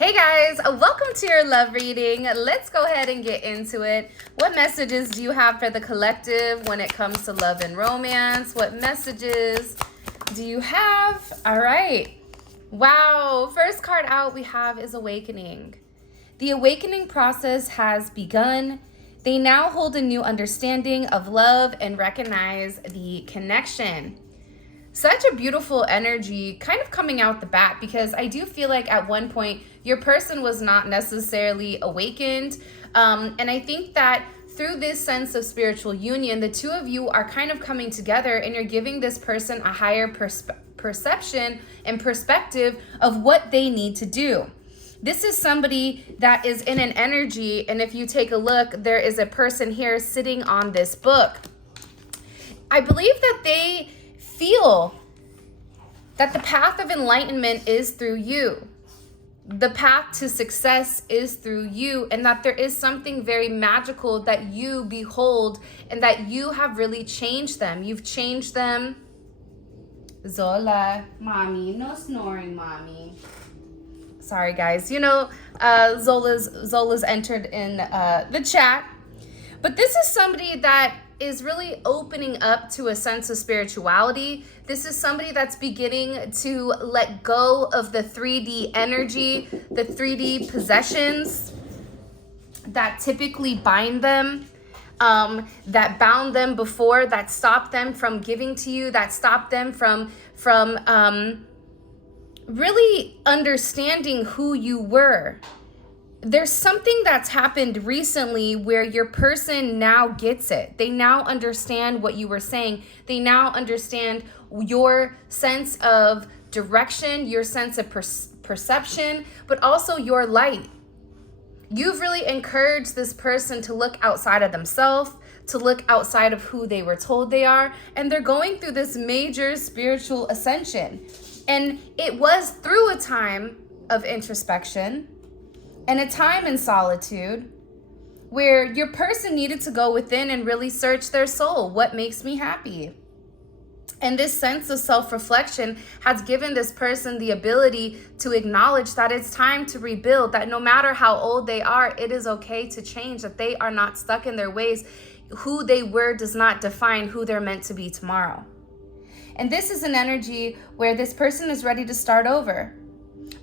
Hey guys, welcome to your love reading. Let's go ahead and get into it. What messages do you have for the collective when it comes to love and romance? What messages do you have? All right. Wow. First card out we have is Awakening. The awakening process has begun. They now hold a new understanding of love and recognize the connection. Such a beautiful energy kind of coming out the bat, because I do feel like at one point your person was not necessarily awakened. And I think that through this sense of spiritual union, the two of you are kind of coming together and you're giving this person a higher perception and perspective of what they need to do. This is somebody that is in an energy, and if you take a look, there is a person here sitting on this book. I believe that they feel that the path of enlightenment is through you. The path to success is through you, and that there is something very magical that you behold and that you have really changed them. You've changed them. Zola, mommy, no snoring, mommy. Sorry, guys. You know, Zola's entered in the chat. But this is somebody that is really opening up to a sense of spirituality. This is somebody that's beginning to let go of the 3D energy, the 3D possessions that typically bind them, that bound them before, that stopped them from giving to you, that stopped them from really understanding who you were. There's something that's happened recently where your person now gets it. They now understand what you were saying. They now understand your sense of direction, your sense of perception, but also your light. You've really encouraged this person to look outside of themselves, to look outside of who they were told they are, and they're going through this major spiritual ascension. And it was through a time of introspection and a time in solitude where your person needed to go within and really search their soul. What makes me happy? And this sense of self-reflection has given this person the ability to acknowledge that it's time to rebuild, that no matter how old they are, it is okay to change, that they are not stuck in their ways. Who they were does not define who they're meant to be tomorrow. And this is an energy where this person is ready to start over,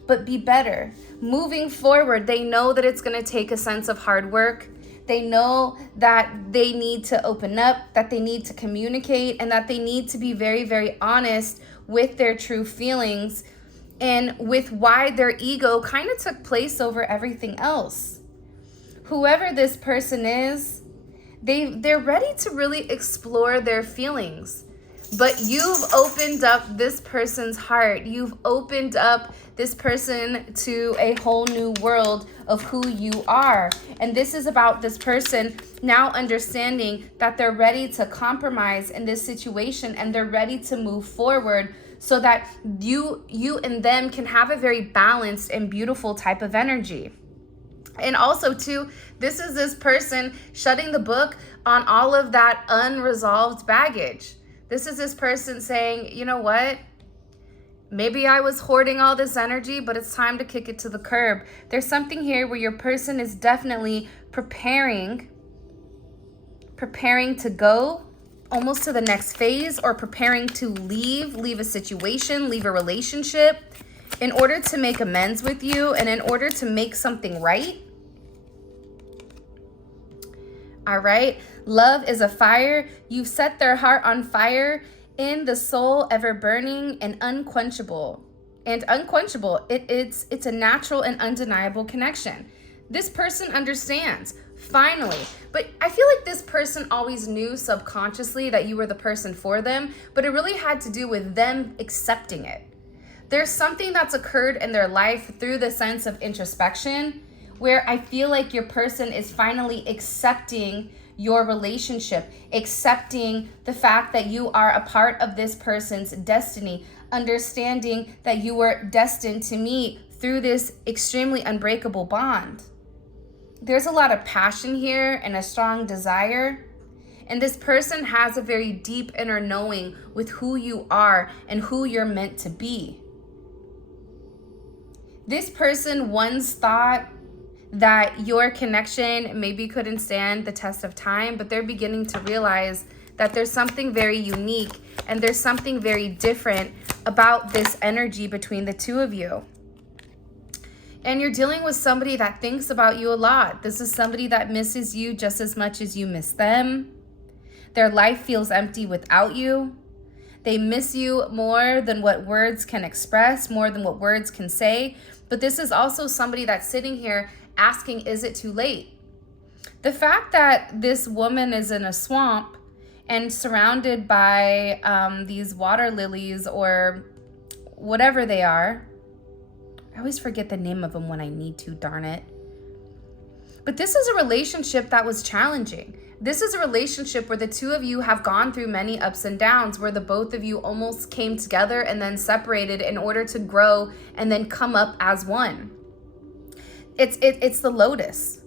but be better. Moving forward, they know that it's going to take a sense of hard work. They know that they need to open up, that they need to communicate, and that they need to be very, very honest with their true feelings and with why their ego kind of took place over everything else. Whoever this person is, they're ready to really explore their feelings. But you've opened up this person's heart. You've opened up this person to a whole new world of who you are. And this is about this person now understanding that they're ready to compromise in this situation and they're ready to move forward so that you and them can have a very balanced and beautiful type of energy. And also, too, this is this person shutting the book on all of that unresolved baggage. This is this person saying, you know what? Maybe I was hoarding all this energy, but it's time to kick it to the curb. There's something here where your person is definitely preparing to go almost to the next phase, or preparing to leave a situation, leave a relationship in order to make amends with you and in order to make something right. All right. Love is a fire. You've set their heart on fire, in the soul ever burning and unquenchable. It's a natural and undeniable connection. This person understands, finally. But I feel like this person always knew subconsciously that you were the person for them, but it really had to do with them accepting it. There's something that's occurred in their life through the sense of introspection, where I feel like your person is finally accepting your relationship, accepting the fact that you are a part of this person's destiny, understanding that you were destined to meet through this extremely unbreakable bond. There's a lot of passion here and a strong desire. And this person has a very deep inner knowing with who you are and who you're meant to be. This person once thought that your connection maybe couldn't stand the test of time, but they're beginning to realize that there's something very unique and there's something very different about this energy between the two of you. And you're dealing with somebody that thinks about you a lot. This is somebody that misses you just as much as you miss them. Their life feels empty without you. They miss you more than what words can express, more than what words can say. But this is also somebody that's sitting here asking, is it too late? The fact that this woman is in a swamp and surrounded by these water lilies or whatever they are. I always forget the name of them when I need to, darn it. But this is a relationship that was challenging. This is a relationship where the two of you have gone through many ups and downs, where the both of you almost came together and then separated in order to grow and then come up as one. It's the lotus.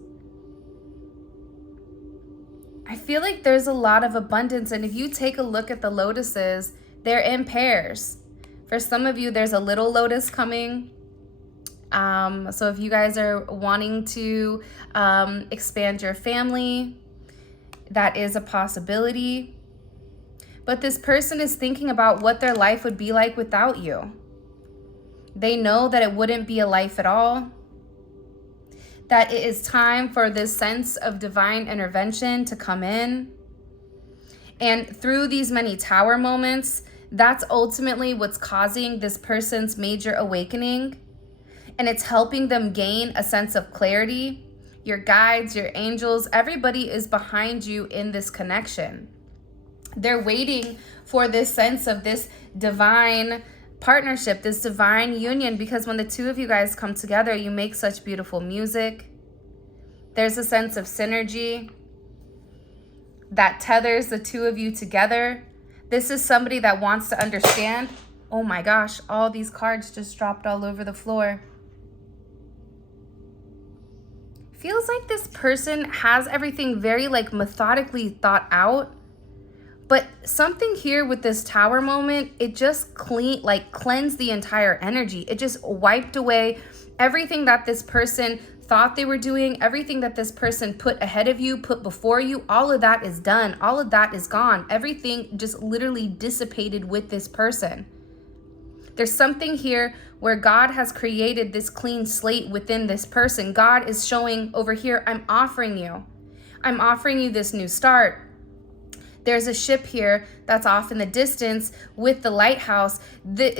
I feel like there's a lot of abundance, and if you take a look at the lotuses, they're in pairs. For some of you, there's a little lotus coming. So if you guys are wanting to expand your family, that is a possibility. But this person is thinking about what their life would be like without you. They know that it wouldn't be a life at all. That it is time for this sense of divine intervention to come in. And through these many tower moments, that's ultimately what's causing this person's major awakening. And it's helping them gain a sense of clarity. Your guides, your angels, everybody is behind you in this connection. They're waiting for this sense of this divine partnership, this divine union, because when the two of you guys come together, you make such beautiful music. There's a sense of synergy that tethers the two of you together. This is somebody that wants to understand. Oh my gosh, all these cards just dropped all over the floor. Feels like this person has everything very methodically thought out. But something here with this tower moment, it just cleansed the entire energy. It just wiped away everything that this person thought they were doing, everything that this person put ahead of you, put before you. All of that is done. All of that is gone. Everything just literally dissipated with this person. There's something here where God has created this clean slate within this person. God is showing over here, I'm offering you this new start. There's a ship here that's off in the distance with the lighthouse.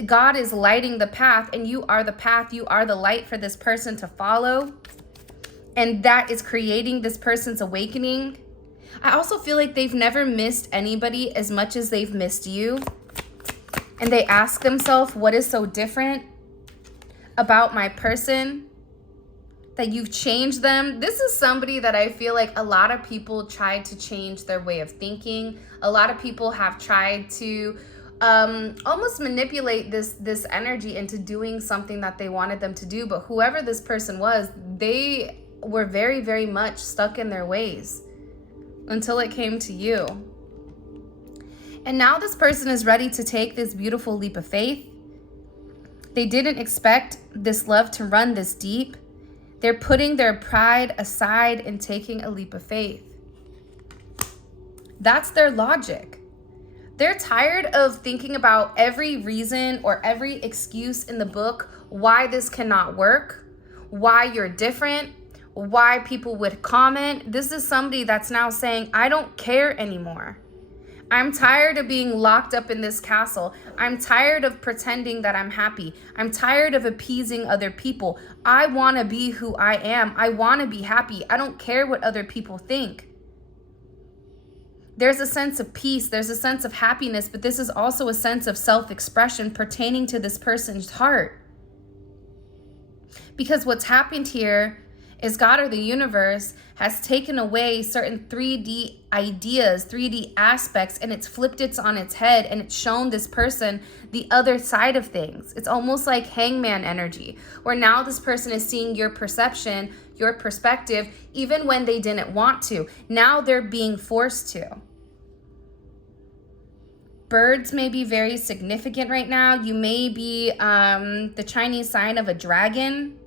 God is lighting the path, and you are the path. You are the light for this person to follow. And that is creating this person's awakening. I also feel like they've never missed anybody as much as they've missed you. And they ask themselves, what is so different about my person that you've changed them? This is somebody that I feel like a lot of people tried to change their way of thinking. A lot of people have tried to almost manipulate this energy into doing something that they wanted them to do. But whoever this person was, they were very, very much stuck in their ways until it came to you. And now this person is ready to take this beautiful leap of faith. They didn't expect this love to run this deep. They're putting their pride aside and taking a leap of faith. That's their logic. They're tired of thinking about every reason or every excuse in the book why this cannot work, why you're different, why people would comment. This is somebody that's now saying, I don't care anymore. I'm tired of being locked up in this castle. I'm tired of pretending that I'm happy. I'm tired of appeasing other people. I want to be who I am. I want to be happy. I don't care what other people think. There's a sense of peace. There's a sense of happiness, but this is also a sense of self-expression pertaining to this person's heart. Because what's happened here is God or the universe has taken away certain 3D ideas, 3D aspects, and it's flipped it on its head, and it's shown this person the other side of things. It's almost like hangman energy, where now this person is seeing your perception, your perspective, even when they didn't want to. Now they're being forced to. Birds may be very significant right now. You may be the Chinese sign of a dragon.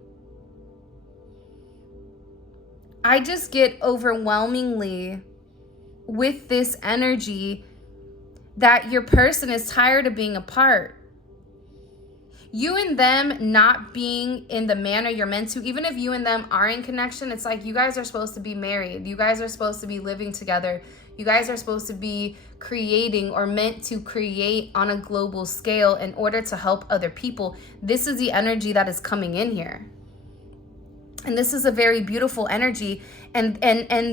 I just get overwhelmingly with this energy that your person is tired of being apart. You and them not being in the manner you're meant to, even if you and them are in connection, it's like you guys are supposed to be married. You guys are supposed to be living together. You guys are supposed to be creating or meant to create on a global scale in order to help other people. This is the energy that is coming in here. And this is a very beautiful energy. And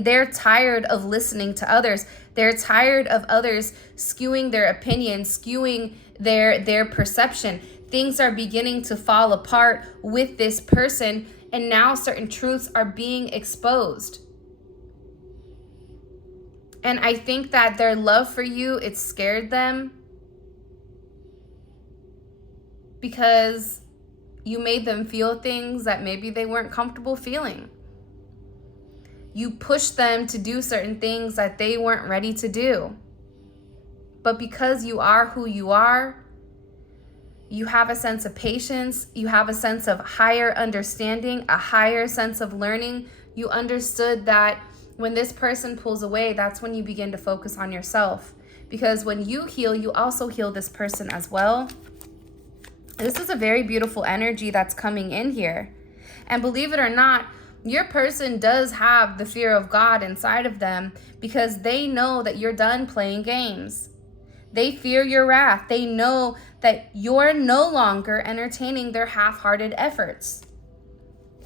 they're tired of listening to others. They're tired of others skewing their opinion, skewing their perception. Things are beginning to fall apart with this person, and now certain truths are being exposed. And I think that their love for you, it scared them because you made them feel things that maybe they weren't comfortable feeling. You pushed them to do certain things that they weren't ready to do. But because you are who you are, you have a sense of patience, you have a sense of higher understanding, a higher sense of learning. You understood that when this person pulls away, that's when you begin to focus on yourself. Because when you heal, you also heal this person as well. This is a very beautiful energy that's coming in here. And believe it or not, your person does have the fear of God inside of them because they know that you're done playing games. They fear your wrath. They know that you're no longer entertaining their half-hearted efforts.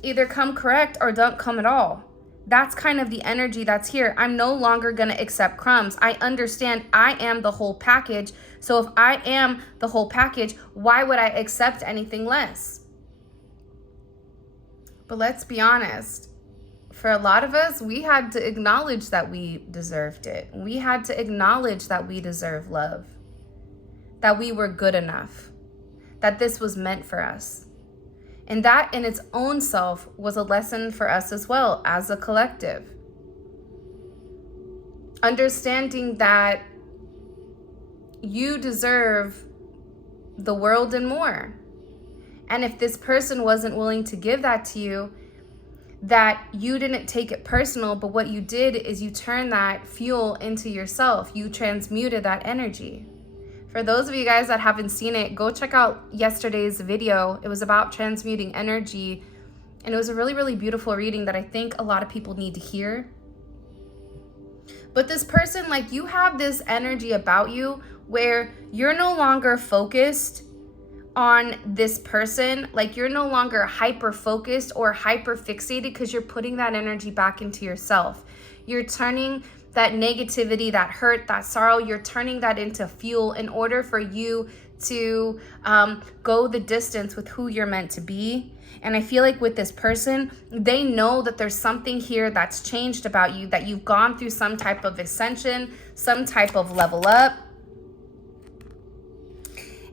Either come correct or don't come at all. That's kind of the energy that's here. I'm no longer going to accept crumbs. I understand I am the whole package. So if I am the whole package, why would I accept anything less? But let's be honest. For a lot of us, we had to acknowledge that we deserved it. We had to acknowledge that we deserve love, that we were good enough, that this was meant for us. And that in its own self was a lesson for us as well as a collective. Understanding that you deserve the world and more. And if this person wasn't willing to give that to you, that you didn't take it personal, but what you did is you turned that fuel into yourself. You transmuted that energy. For those of you guys that haven't seen it, go check out yesterday's video. It was about transmuting energy, and it was a really, really beautiful reading that I think a lot of people need to hear. But this person, like, you have this energy about you where you're no longer focused on this person. Like, you're no longer hyper focused or hyper fixated because you're putting that energy back into yourself. You're turning that negativity, that hurt, that sorrow, you're turning that into fuel in order for you to go the distance with who you're meant to be. And I feel like with this person, they know that there's something here that's changed about you, that you've gone through some type of ascension, some type of level up.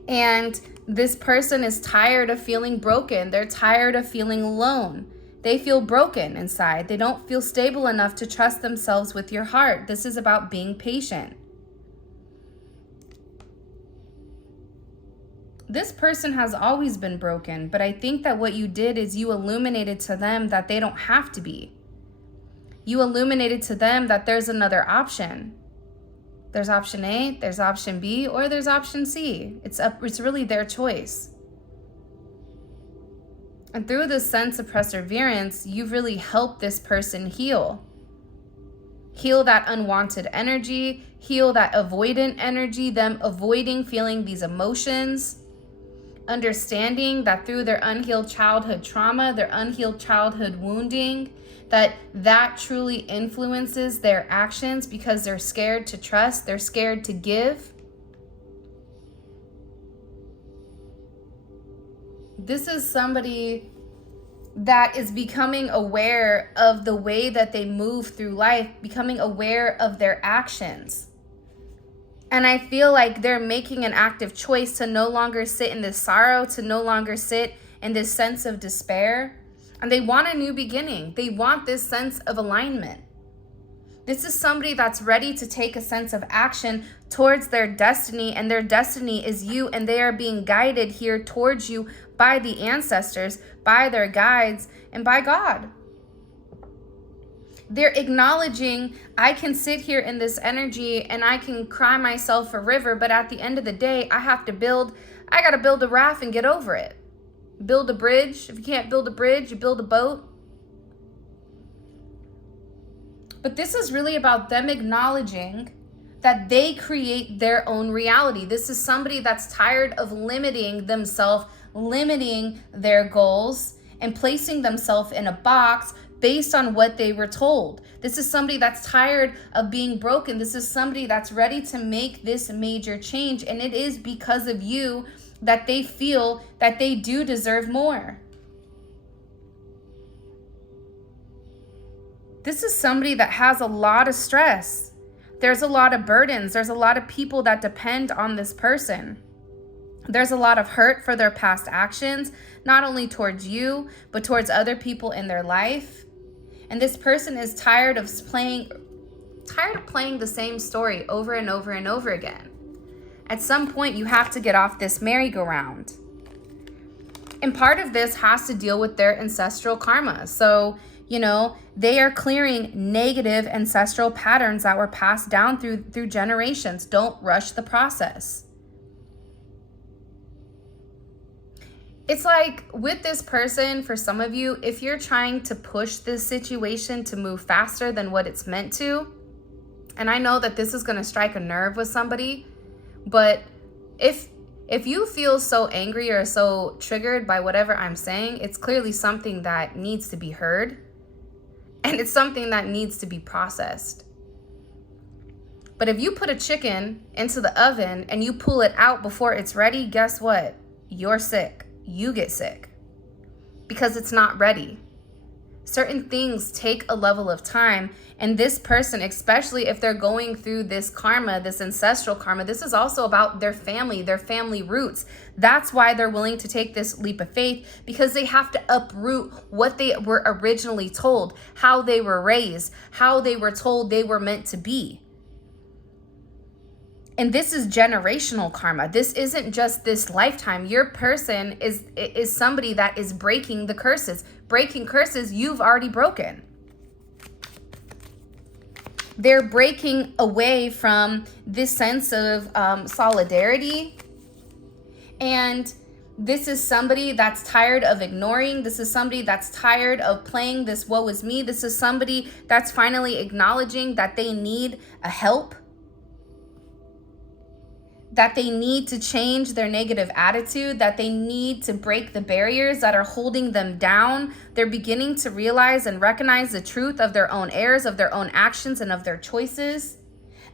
And this person is tired of feeling broken. They're tired of feeling alone. They feel broken inside. They don't feel stable enough to trust themselves with your heart. This is about being patient. This person has always been broken, but I think that what you did is you illuminated to them that they don't have to be. You illuminated to them that there's another option. There's option A, there's option B, or there's option C. It's really their choice. And through this sense of perseverance, you've really helped this person heal. Heal that unwanted energy, heal that avoidant energy, them avoiding feeling these emotions, understanding that through their unhealed childhood trauma, their unhealed childhood wounding, that truly influences their actions because they're scared to trust, they're scared to give. This is somebody that is becoming aware of the way that they move through life, becoming aware of their actions. And I feel like they're making an active choice to no longer sit in this sorrow, to no longer sit in this sense of despair. And they want a new beginning. They want this sense of alignment. This is somebody that's ready to take a sense of action towards their destiny, and their destiny is you, and they are being guided here towards you by the ancestors, by their guides, and by God. They're acknowledging, I can sit here in this energy and I can cry myself a river, but at the end of the day, I got to build a raft and get over it. Build a bridge. If you can't build a bridge, you build a boat. But this is really about them acknowledging that they create their own reality. This is somebody that's tired of limiting themselves, limiting their goals, and placing themselves in a box based on what they were told. This is somebody that's tired of being broken. This is somebody that's ready to make this major change. And it is because of you that they feel that they do deserve more. This is somebody that has a lot of stress. There's a lot of burdens. There's a lot of people that depend on this person. There's a lot of hurt for their past actions, not only towards you, but towards other people in their life. And this person is tired of playing the same story over and over and over again. At some point, you have to get off this merry-go-round. And part of this has to deal with their ancestral karma. So, they are clearing negative ancestral patterns that were passed down through generations. Don't rush the process. It's like with this person, for some of you, if you're trying to push this situation to move faster than what it's meant to, and I know that this is going to strike a nerve with somebody, but if you feel so angry or so triggered by whatever I'm saying, it's clearly something that needs to be heard, and it's something that needs to be processed. But if you put a chicken into the oven and you pull it out before it's ready, guess what? You're sick. You get sick because it's not ready. Certain things take a level of time, and this person, especially if they're going through this karma, this ancestral karma, this is also about their family roots. That's why they're willing to take this leap of faith, because they have to uproot what they were originally told, how they were raised, how they were told they were meant to be. And this is generational karma. This isn't just this lifetime. Your person is somebody that is breaking the curses. Breaking curses you've already broken. They're breaking away from this sense of solidarity. And this is somebody that's tired of ignoring. This is somebody that's tired of playing this woe is me. This is somebody that's finally acknowledging that they need a help, that they need to change their negative attitude, that they need to break the barriers that are holding them down. They're beginning to realize and recognize the truth of their own errors, of their own actions, and of their choices.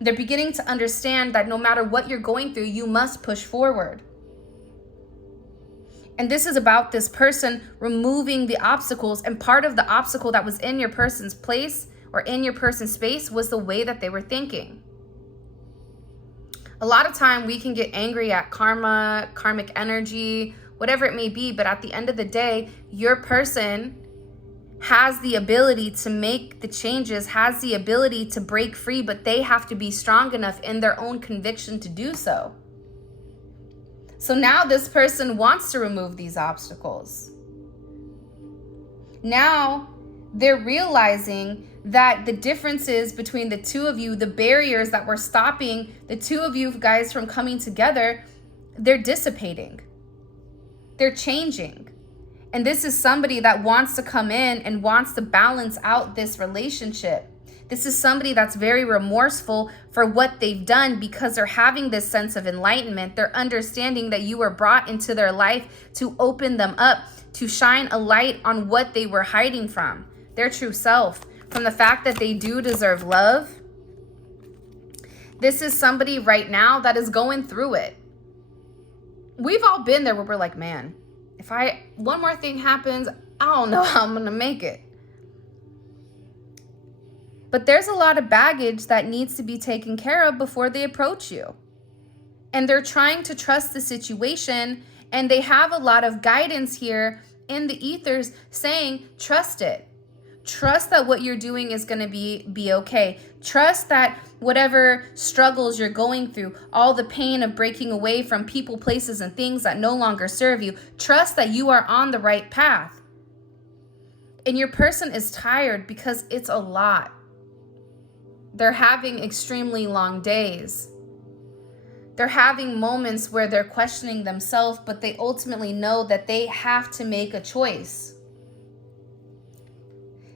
They're beginning to understand that no matter what you're going through, you must push forward. And this is about this person removing the obstacles. And part of the obstacle that was in your person's place or in your person's space was the way that they were thinking. A lot of time we can get angry at karma, karmic energy, whatever it may be. But at the end of the day, your person has the ability to make the changes, has the ability to break free, but they have to be strong enough in their own conviction to do so. So now this person wants to remove these obstacles. Now they're realizing that the differences between the two of you, the barriers that were stopping the two of you guys from coming together, they're dissipating. They're changing. And this is somebody that wants to come in and wants to balance out this relationship. This is somebody that's very remorseful for what they've done, because they're having this sense of enlightenment. They're understanding that you were brought into their life to open them up, to shine a light on what they were hiding from, their true self, from the fact that they do deserve love. This is somebody right now that is going through it. We've all been there where we're like, man, if one more thing happens, I don't know how I'm going to make it. But there's a lot of baggage that needs to be taken care of before they approach you. And they're trying to trust the situation, and they have a lot of guidance here in the ethers saying, trust it. Trust that what you're doing is going to be okay. Trust that whatever struggles you're going through, all the pain of breaking away from people, places, and things that no longer serve you, trust that you are on the right path. And your person is tired because it's a lot. They're having extremely long days. They're having moments where they're questioning themselves, but they ultimately know that they have to make a choice.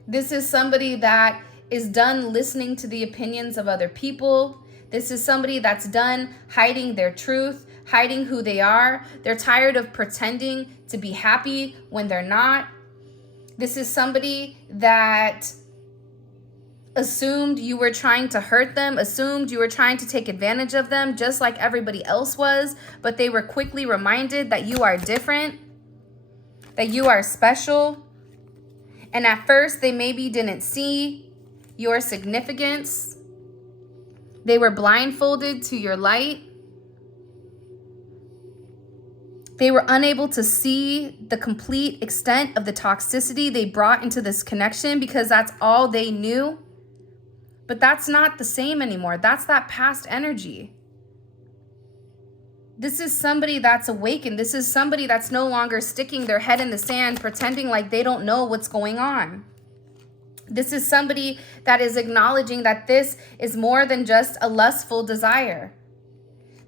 This is somebody that is done listening to the opinions of other people. This is somebody that's done hiding their truth, hiding who they are. They're tired of pretending to be happy when they're not. This is somebody that assumed you were trying to hurt them, assumed you were trying to take advantage of them just like everybody else was, but they were quickly reminded that you are different, that you are special. And at first, they maybe didn't see your significance. They were blindfolded to your light. They were unable to see the complete extent of the toxicity they brought into this connection because that's all they knew. But that's not the same anymore. That's that past energy. This is somebody that's awakened. This is somebody that's no longer sticking their head in the sand, pretending like they don't know what's going on. This is somebody that is acknowledging that this is more than just a lustful desire.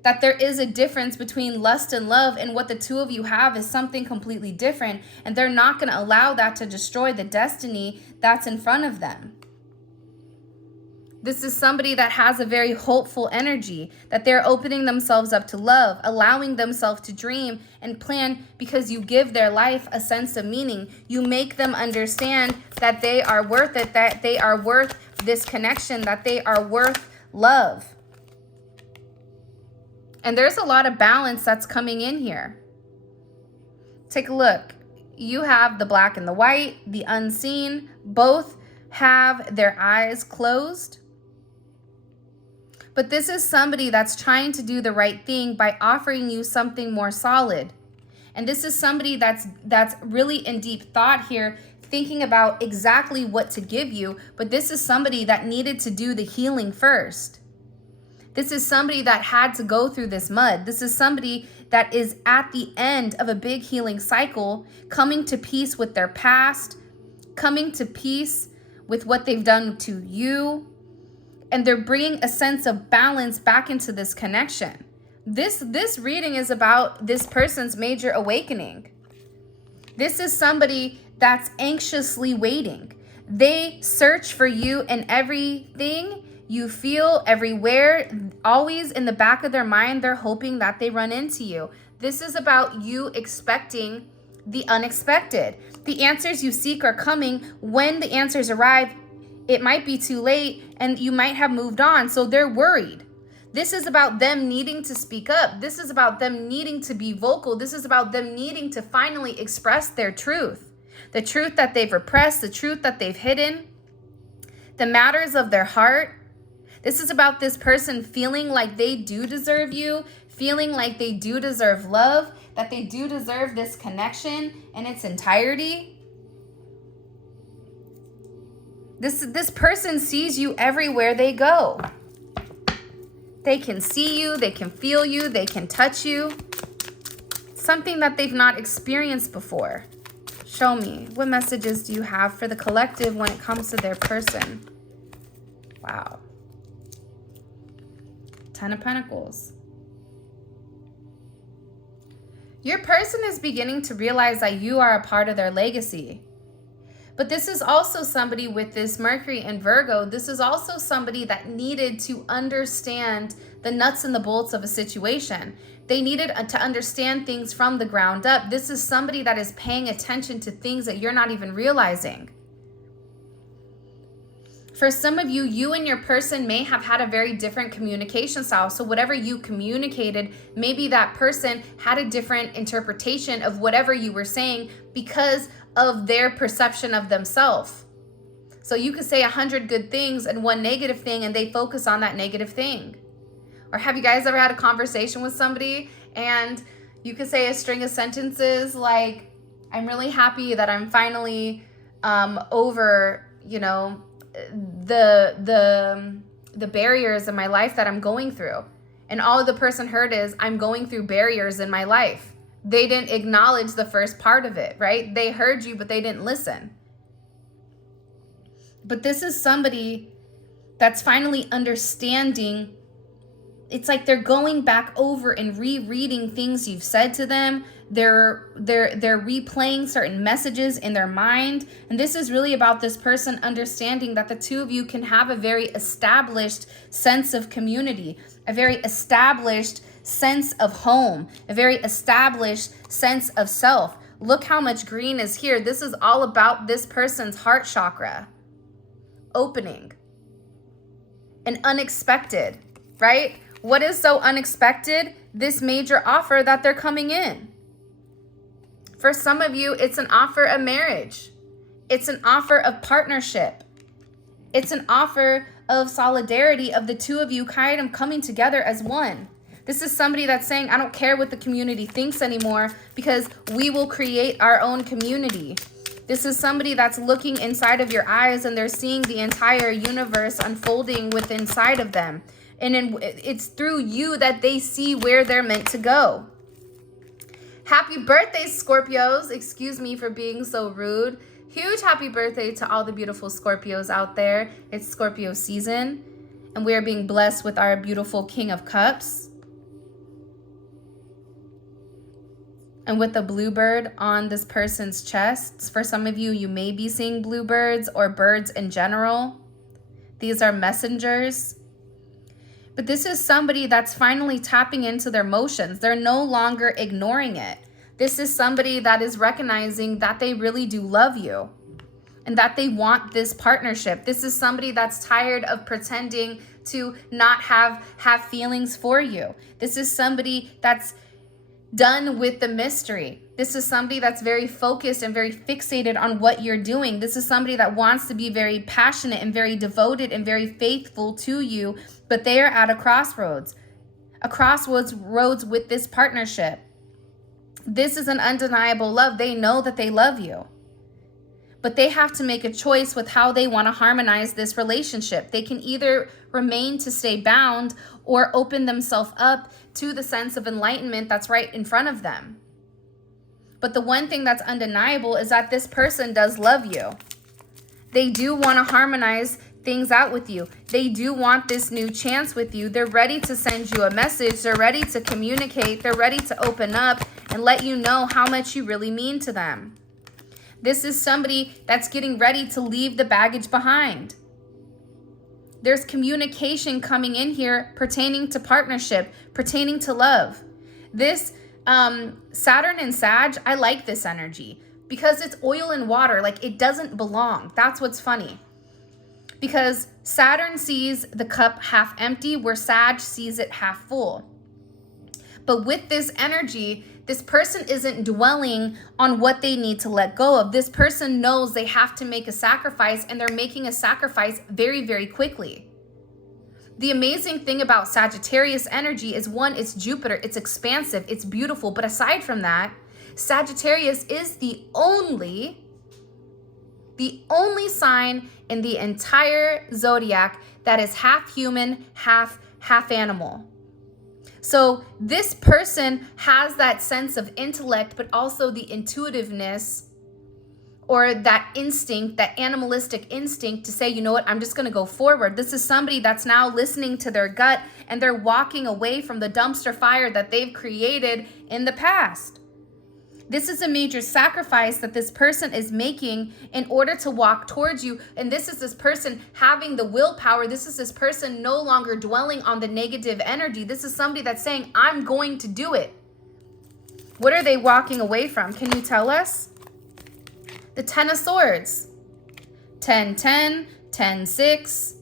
That there is a difference between lust and love, and what the two of you have is something completely different. And they're not going to allow that to destroy the destiny that's in front of them. This is somebody that has a very hopeful energy, that they're opening themselves up to love, allowing themselves to dream and plan because you give their life a sense of meaning. You make them understand that they are worth it, that they are worth this connection, that they are worth love. And there's a lot of balance that's coming in here. Take a look. You have the black and the white, the unseen. Both have their eyes closed. But this is somebody that's trying to do the right thing by offering you something more solid. And this is somebody that's really in deep thought here, thinking about exactly what to give you. But this is somebody that needed to do the healing first. This is somebody that had to go through this mud. This is somebody that is at the end of a big healing cycle, coming to peace with their past, coming to peace with what they've done to you. And they're bringing a sense of balance back into this connection. This reading is about this person's major awakening. This is somebody that's anxiously waiting. They search for you in everything you feel, everywhere. Always in the back of their mind, they're hoping that they run into you. This is about you expecting the unexpected. The answers you seek are coming. When the answers arrive, it might be too late and you might have moved on. So they're worried. This is about them needing to speak up. This is about them needing to be vocal. This is about them needing to finally express their truth. The truth that they've repressed, the truth that they've hidden, the matters of their heart. This is about this person feeling like they do deserve you, feeling like they do deserve love, that they do deserve this connection in its entirety. This person sees you everywhere they go. They can see you, they can feel you, they can touch you. Something that they've not experienced before. Show me, what messages do you have for the collective when it comes to their person? Wow. 10 of Pentacles. Your person is beginning to realize that you are a part of their legacy. But this is also somebody with this Mercury and Virgo. This is also somebody that needed to understand the nuts and the bolts of a situation. They needed to understand things from the ground up. This is somebody that is paying attention to things that you're not even realizing. For some of you, you and your person may have had a very different communication style. So whatever you communicated, maybe that person had a different interpretation of whatever you were saying because of their perception of themselves. So you could say 100 good things and one negative thing, and they focus on that negative thing. Or have you guys ever had a conversation with somebody and you could say a string of sentences like, I'm really happy that I'm finally over you know, the barriers in my life that I'm going through. And all the person heard is, I'm going through barriers in my life. They didn't acknowledge the first part of it, right? They heard you, but they didn't listen. But this is somebody that's finally understanding. It's like they're going back over and rereading things you've said to them. They're replaying certain messages in their mind. And this is really about this person understanding that the two of you can have a very established sense of community, a very established sense of home, a very established sense of self. Look how much green is here. This is all about this person's heart chakra opening and unexpected, right? What is so unexpected? This major offer that they're coming in. For some of you, it's an offer of marriage. It's an offer of partnership. It's an offer of solidarity of the two of you kind of coming together as one. This is somebody that's saying, I don't care what the community thinks anymore because we will create our own community. This is somebody that's looking inside of your eyes and they're seeing the entire universe unfolding within inside of them. And it's through you that they see where they're meant to go. Happy birthday, Scorpios. Excuse me for being so rude. Huge happy birthday to all the beautiful Scorpios out there. It's Scorpio season, and we are being blessed with our beautiful King of Cups. And with the bluebird on this person's chest. For some of you, you may be seeing bluebirds or birds in general. These are messengers. But this is somebody that's finally tapping into their emotions. They're no longer ignoring it. This is somebody that is recognizing that they really do love you and that they want this partnership. This is somebody that's tired of pretending to not have feelings for you. This is somebody that's done with the mystery. This is somebody that's very focused and very fixated on what you're doing. This is somebody that wants to be very passionate and very devoted and very faithful to you, but they are at a crossroads with this partnership. This is an undeniable love. They know that they love you, but they have to make a choice with how they want to harmonize this relationship. They can either remain to stay bound or open themselves up to the sense of enlightenment that's right in front of them. But the one thing that's undeniable is that this person does love you. They do want to harmonize things out with you. They do want this new chance with you. They're ready to send you a message. They're ready to communicate. They're ready to open up and let you know how much you really mean to them. This is somebody that's getting ready to leave the baggage behind. There's communication coming in here pertaining to partnership, pertaining to love. This Saturn and Sag, I like this energy because it's oil and water. Like, it doesn't belong. That's what's funny. Because Saturn sees the cup half empty, where Sag sees it half full. But with this energy, this person isn't dwelling on what they need to let go of. This person knows they have to make a sacrifice, and they're making a sacrifice very, very quickly. The amazing thing about Sagittarius energy is, one, it's Jupiter, it's expansive, it's beautiful. But aside from that, Sagittarius is the only sign in the entire zodiac that is half human, half animal. So this person has that sense of intellect, but also the intuitiveness or that instinct, that animalistic instinct to say, you know what, I'm just going to go forward. This is somebody that's now listening to their gut, and they're walking away from the dumpster fire that they've created in the past. This is a major sacrifice that this person is making in order to walk towards you. And this is this person having the willpower. This is this person no longer dwelling on the negative energy. This is somebody that's saying, I'm going to do it. What are they walking away from? Can you tell us? The Ten of Swords. 10-10, 10-6.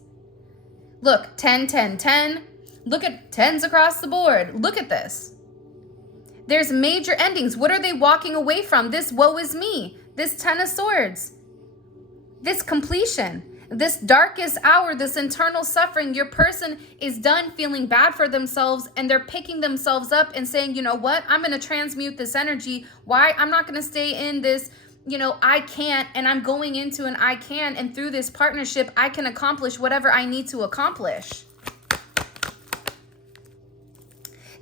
Look, 10-10-10. Look at 10s across the board. Look at this. There's major endings. What are they walking away from? This woe is me. This Ten of Swords. This completion. This darkest hour, this internal suffering. Your person is done feeling bad for themselves, and they're picking themselves up and saying, you know what? I'm going to transmute this energy. Why? I'm not going to stay in this you know, I can't, and I'm going into an I can, and through this partnership, I can accomplish whatever I need to accomplish.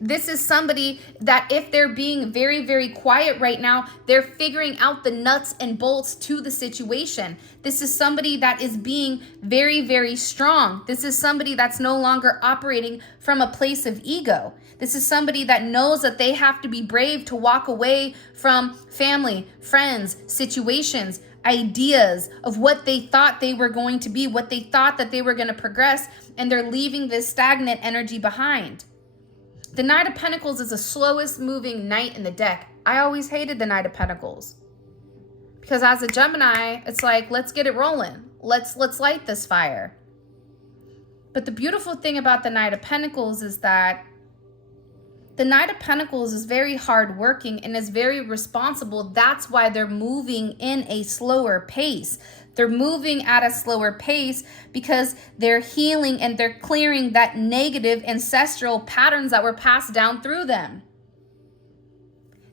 This is somebody that if they're being very, very quiet right now, they're figuring out the nuts and bolts to the situation. This is somebody that is being very, very strong. This is somebody that's no longer operating from a place of ego. This is somebody that knows that they have to be brave to walk away from family, friends, situations, ideas of what they thought they were going to be, what they thought that they were going to progress, and they're leaving this stagnant energy behind. The Knight of Pentacles is the slowest moving knight in the deck. I always hated the Knight of Pentacles because as a Gemini, it's like, let's get it rolling. Let's light this fire. But the beautiful thing about the Knight of Pentacles is that the Knight of Pentacles is very hardworking and is very responsible. That's why they're moving in a slower pace. They're moving at a slower pace because they're healing and they're clearing that negative ancestral patterns that were passed down through them.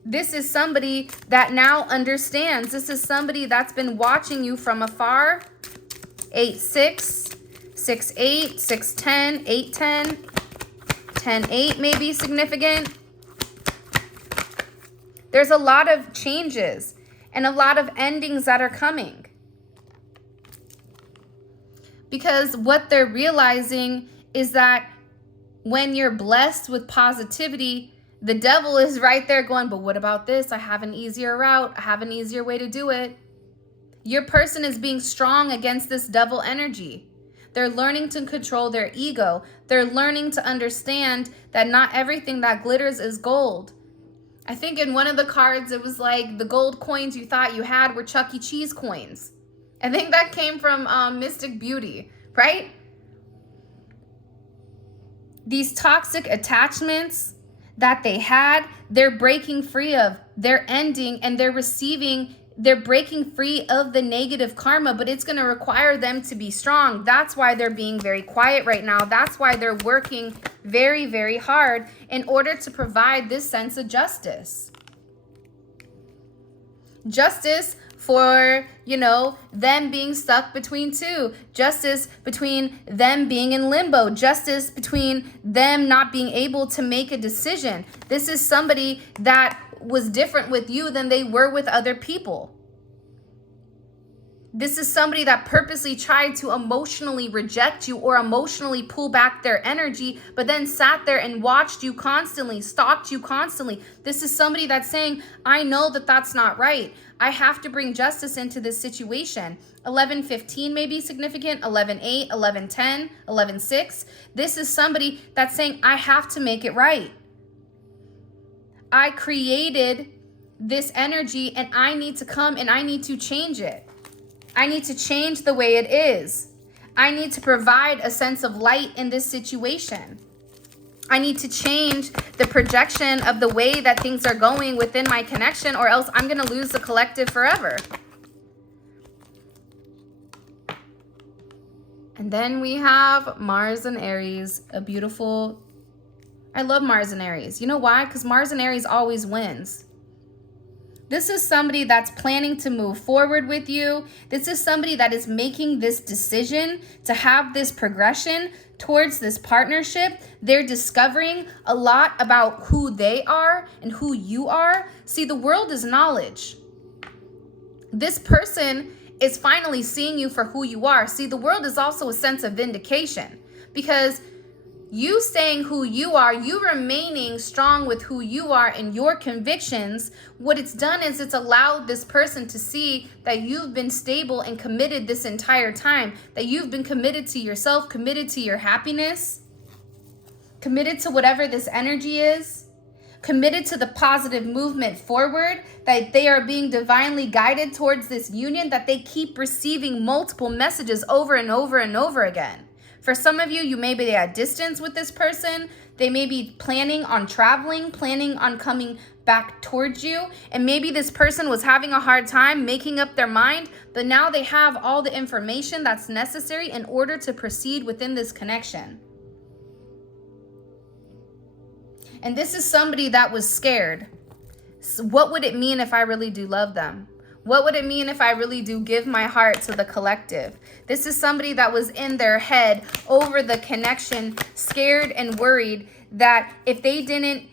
This is somebody that now understands. This is somebody that's been watching you from afar. 8-6, 6-8, 6-10, 8-10, 10-8 may be significant. There's a lot of changes and a lot of endings that are coming. Because what they're realizing is that when you're blessed with positivity, the devil is right there going, but what about this? I have an easier route. I have an easier way to do it. Your person is being strong against this devil energy. They're learning to control their ego. They're learning to understand that not everything that glitters is gold. I think in one of the cards, it was like the gold coins you thought you had were Chuck E. Cheese coins. I think that came from Mystic Beauty, right? These toxic attachments that they had, they're breaking free of. They're ending and they're receiving, they're breaking free of the negative karma, but it's going to require them to be strong. That's why they're being very quiet right now. That's why they're working very, very hard in order to provide this sense of justice. Justice for, you know, them being stuck between two. Justice between them being in limbo. Justice between them not being able to make a decision. This is somebody that was different with you than they were with other people. This is somebody that purposely tried to emotionally reject you or emotionally pull back their energy, but then sat there and watched you constantly, stalked you constantly. This is somebody that's saying, I know that that's not right. I have to bring justice into this situation. 11-15 may be significant, 11-8, 11-10, 11-6. This is somebody that's saying, I have to make it right. I created this energy and I need to come and I need to change it. I need to change the way it is. I need to provide a sense of light in this situation. I need to change the projection of the way that things are going within my connection, or else I'm going to lose the collective forever. And then we have Mars and Aries, a beautiful... I love Mars and Aries. You know why? Because Mars and Aries always wins. This is somebody that's planning to move forward with you. This is somebody that is making this decision to have this progression towards this partnership. They're discovering a lot about who they are and who you are. See, the world is knowledge. This person is finally seeing you for who you are. See, the world is also a sense of vindication, because you saying who you are, you remaining strong with who you are and your convictions, what it's done is it's allowed this person to see that you've been stable and committed this entire time, that you've been committed to yourself, committed to your happiness, committed to whatever this energy is, committed to the positive movement forward, that they are being divinely guided towards this union, that they keep receiving multiple messages over and over and over again. For some of you, you may be at distance with this person. They may be planning on traveling, planning on coming back towards you. And maybe this person was having a hard time making up their mind, but now they have all the information that's necessary in order to proceed within this connection. And this is somebody that was scared. So what would it mean if I really do love them? What would it mean if I really do give my heart to the collective? This is somebody that was in their head over the connection, scared and worried that if they didn't,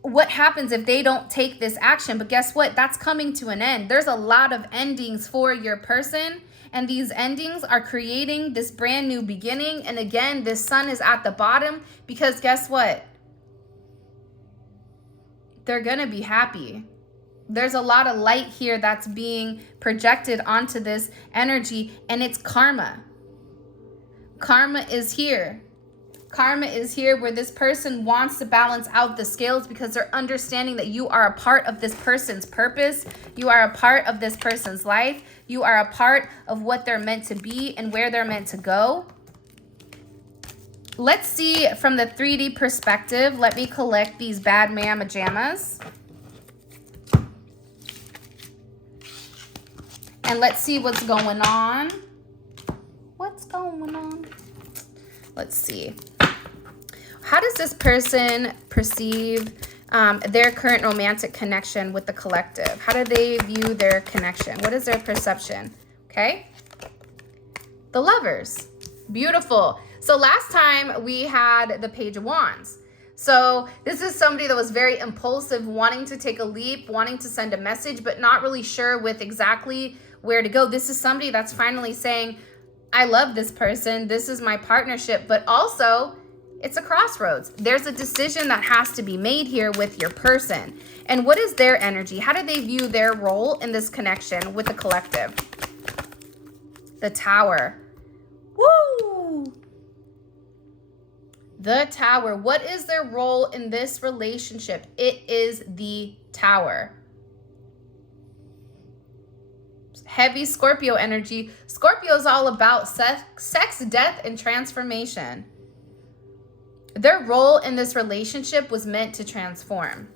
what happens if they don't take this action? But guess what? That's coming to an end. There's a lot of endings for your person, and these endings are creating this brand new beginning. And again, this sun is at the bottom because guess what? They're going to be happy. There's a lot of light here that's being projected onto this energy, and it's karma. Karma is here. Karma is here where this person wants to balance out the scales because they're understanding that you are a part of this person's purpose. You are a part of this person's life. You are a part of what they're meant to be and where they're meant to go. Let's see from the 3D perspective. Let me collect these bad mamma jammas. And let's see what's going on. What's going on? Let's see. How does this person perceive their current romantic connection with the collective? How do they view their connection? What is their perception? Okay. The Lovers. Beautiful. So last time we had the Page of Wands. So this is somebody that was very impulsive, wanting to take a leap, wanting to send a message, but not really sure with exactly where to go. This is somebody that's finally saying, I love this person. This is my partnership, but also it's a crossroads. There's a decision that has to be made here with your person. And what is their energy? How do they view their role in this connection with the collective? The Tower. Woo! The Tower. What is their role in this relationship? It is the Tower. Heavy Scorpio energy. Scorpio is all about sex, death, and transformation. Their role in this relationship was meant to transform.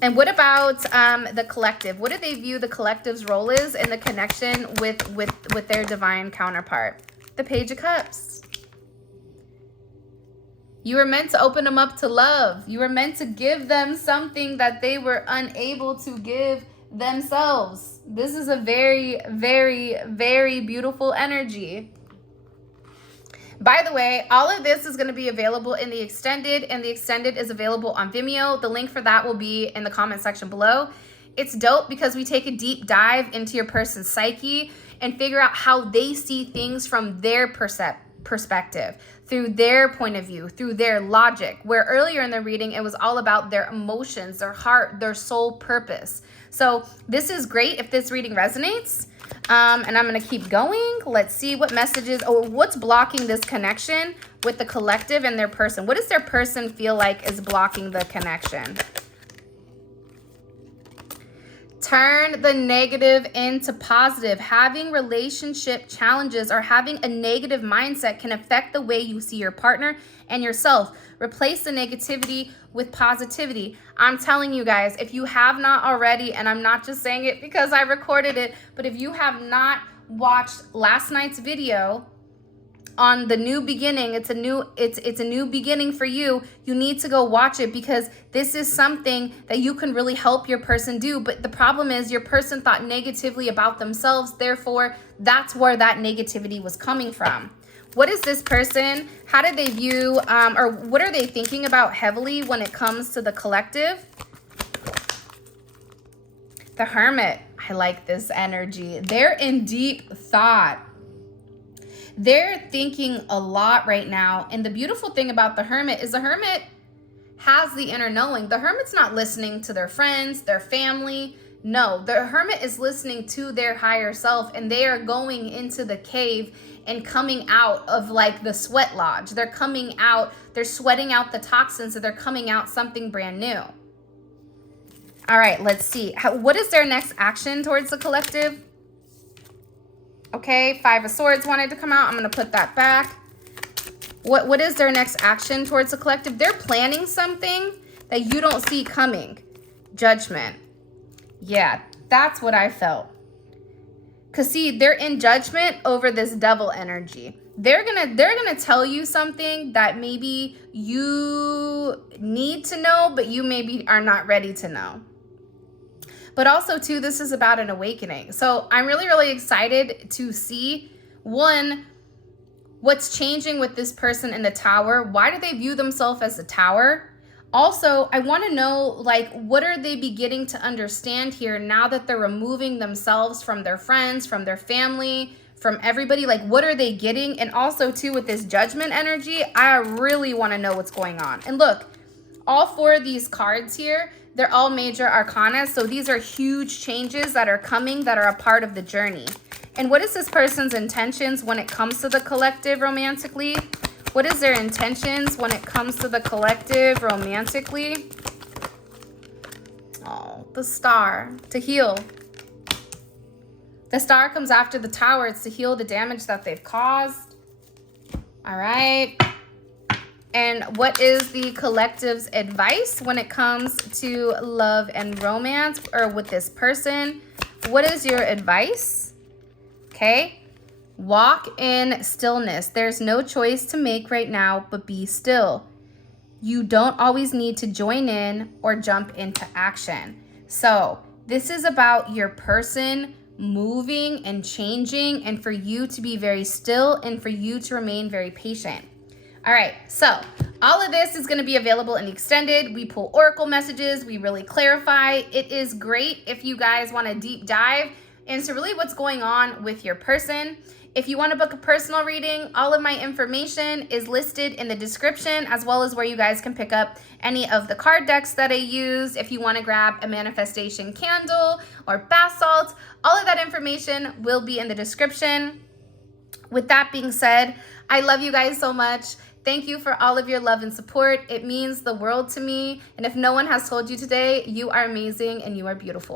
And what about the collective? What do they view the collective's role is in the connection with their divine counterpart? The Page of Cups. You were meant to open them up to love. You were meant to give them something that they were unable to give themselves. This is a very, very, very beautiful energy. By the way, all of this is going to be available in the extended, and the extended is available on Vimeo. The link for that will be in the comment section below. It's dope because we take a deep dive into your person's psyche and figure out how they see things from their perspective, through their point of view, through their logic, where earlier in the reading, it was all about their emotions, their heart, their soul purpose. So this is great if this reading resonates. And I'm going to keep going. Let's see what messages or what's blocking this connection with the collective and their person. What does their person feel like is blocking the connection? Turn the negative into positive. Having relationship challenges or having a negative mindset can affect the way you see your partner and yourself. Replace the negativity with positivity. I'm telling you guys, if you have not already, and I'm not just saying it because I recorded it, but if you have not watched last night's video on the new beginning, it's a new beginning for you. You need to go watch it because this is something that you can really help your person do. But the problem is your person thought negatively about themselves. Therefore, that's where that negativity was coming from. What is this person? How do they view, or what are they thinking about heavily when it comes to the collective? The Hermit. I like this energy. They're in deep thought. They're thinking a lot right now. And the beautiful thing about the Hermit is the Hermit has the inner knowing. The Hermit's not listening to their friends, their family. No, the Hermit is listening to their higher self, and they are going into the cave and coming out of like the sweat lodge. They're coming out, they're sweating out the toxins, so they're coming out something brand new. All right, let's see. What is their next action towards the collective? Okay, Five of Swords wanted to come out. I'm going to put that back. What is their next action towards the collective? They're planning something that you don't see coming. Judgment. Yeah, that's what I felt. Because see, they're in judgment over this Devil energy. They're gonna tell you something that maybe you need to know, but you maybe are not ready to know. But also too, this is about an awakening. So I'm really, really excited to see, one, what's changing with this person in the Tower. Why do they view themselves as the Tower? Also, I want to know, like, what are they beginning to understand here now that they're removing themselves from their friends, from their family, from everybody? Like, what are they getting? And also too, with this Judgment energy, I really want to know what's going on. And look, all four of these cards here, they're all major arcana. So these are huge changes that are coming, that are a part of the journey. And what is this person's intentions when it comes to the collective romantically? What is their intentions when it comes to the collective romantically? Oh, the Star, to heal. The Star comes after the Tower. It's to heal the damage that they've caused. All right. And what is the collective's advice when it comes to love and romance, or with this person? What is your advice? Okay. Walk in stillness. There's no choice to make right now, but be still. You don't always need to join in or jump into action. So this is about your person moving and changing, and for you to be very still and for you to remain very patient. All right, so all of this is going to be available in the extended. We pull oracle messages. We really clarify. It is great if you guys want to deep dive into really what's going on with your person. If you want to book a personal reading, all of my information is listed in the description, as well as where you guys can pick up any of the card decks that I use. If you want to grab a manifestation candle or bath salts, all of that information will be in the description. With that being said, I love you guys so much. Thank you for all of your love and support. It means the world to me. And if no one has told you today, you are amazing and you are beautiful.